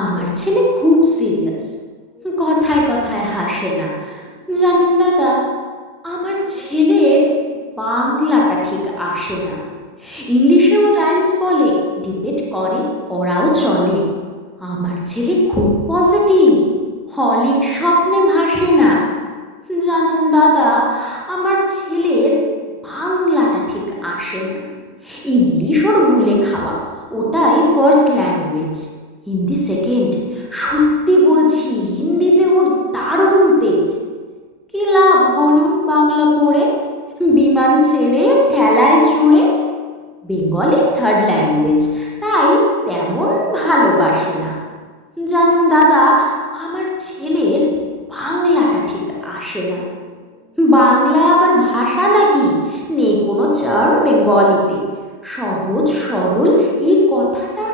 আমার ছেলে খুব সিরিয়াস, কথায় কথায় হাসে না। জানেন দাদা, আমার ছেলের বাংলাটা ঠিক আসে না। ইংলিশেও রাইমস বলে, ডিবেট করে, ওরাও চলে। আমার ছেলে খুব পজিটিভ, হলিক স্বপ্নে ভাসে না। জানেন দাদা, আমার ছেলের বাংলাটা ঠিক আসে না। ইংলিশ ওর গুলে খাওয়া, ওটাই ফার্স্ট ল্যাঙ্গুয়েজ, হিন্দি সেকেন্ড। সত্যি বলছি, হিন্দিতে ওর দারুণ তেজ। কি লাভ বলুন বাংলা পড়ে, বিমান ছেড়ে ঠেলায় চড়ে। বেঙ্গলি থার্ড ল্যাঙ্গুয়েজ, তাই তেমন ভালোবাসে না। জানেন দাদা, আমার ছেলের বাংলাটা ঠিক আসে না। বাংলা আবার ভাষা নাকি? নেই কোনো চার্ম বেঙ্গলিতে। সহজ সরল এই কথাটা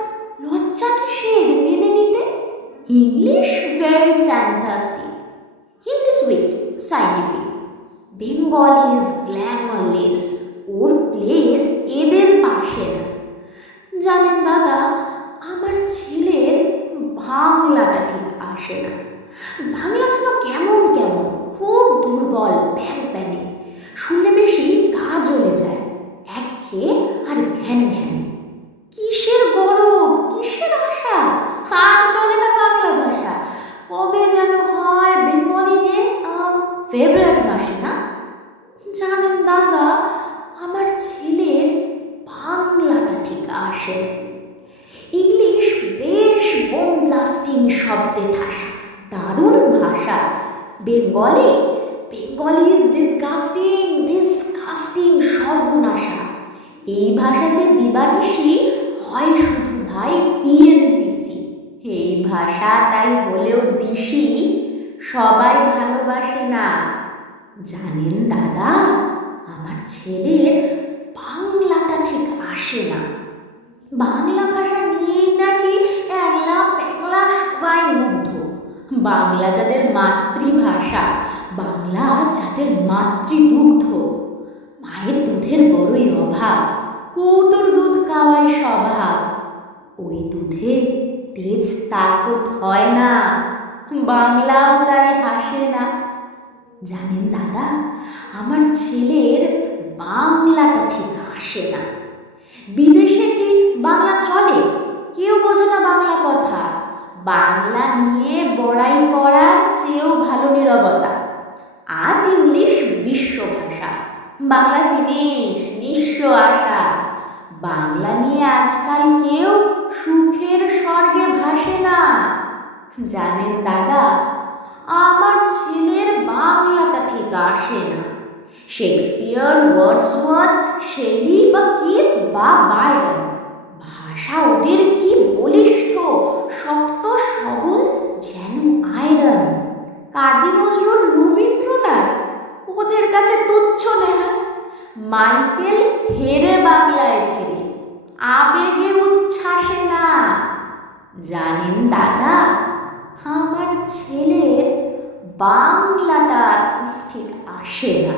লজ্জা কিসের মেনে নিতে? English very fantastic, Hindi sweet scientific, Bengali is glamourless, or place এদের পাশে না। জানেন দাদা, আমার ছেলের বাংলাটা ঠিক আসে না। বাংলা যেন কেমন কেমন, খুব দুর্বল, প্যান প্যানে, শুনলে বেশি গা জ্বলে যায়, একঘেয়ে আর ঘ্যান ঘ্যানে। কিসের গরব, কিসের আশা, আর চলে না বাংলা ভাষা। কবে যেন হয় বেঙ্গলি ডে, ফেব্রুয়ারি মাসে না? জানেন দাদা, আমার ছেলের বাংলাটা ঠিক আসে না। ইংলিশ বেশ বোম ব্লাস্টিং শব্দে ঠাসা, দারুণ ভাষা। বেঙ্গলি ইজ ডিসগাস্টিং, ডিসগাস্টিং, সর্বনাশা। এই ভাষাতে দিবানিশি হয় শুধু ভাই পিএনপিসি। এই ভাষা তাই হলেও দিশি, সবাই ভালোবাসে না। জানেন দাদা, আমার ছেলের বাংলাটা ঠিক আসে না। বাংলা ভাষা নিয়েই নাকি একলা পেগলা সবাই মুগ্ধ। বাংলা যাদের মাতৃভাষা, বাংলা যাদের মাতৃদুগ্ধ। মায়ের দুধের বড়ই অভাব, কৌটোর দুধ খাওয়াই স্বভাব। ওই দুধে তেজ তাকত হয় না, বাংলাও তাই হাসে না। জানেন দাদা, আমার ছেলের বাংলাটা ঠিক আসে না। বিদেশে কি বাংলা চলে? কেউ বোঝে না বাংলা কথা। বাংলা নিয়ে বড়াই করার চেয়েও ভালো নীরবতা। আজ ইংলিশ বিশ্বভাষা, বাংলা ফিনিশ, নিঃস্ব আশা। বাংলা নিয়ে আজকাল কেউ সুখের স্বর্গে ভাসে না। জানেন দাদা, আমার ছেলের বাংলাটা ঠিক আসে না। শেক্সপিয়ার, ওয়ার্ডসওয়ার্থ, শেলি বা কিটস বা বাইরন, ভাষা ওদের কি বলিষ্ঠ, শক্ত সবল, যেন আয়রন। কাজী নজরুল, রবীন্দ্রনাথ ওদের কাছে তুচ্ছ নেহাত। মাইকেল হেরে বাংলায় ফেরে, আবেগে উচ্ছ্বাসে না। জানেন দাদা, আমার ছেলের বাংলাটা ঠিক আসে না।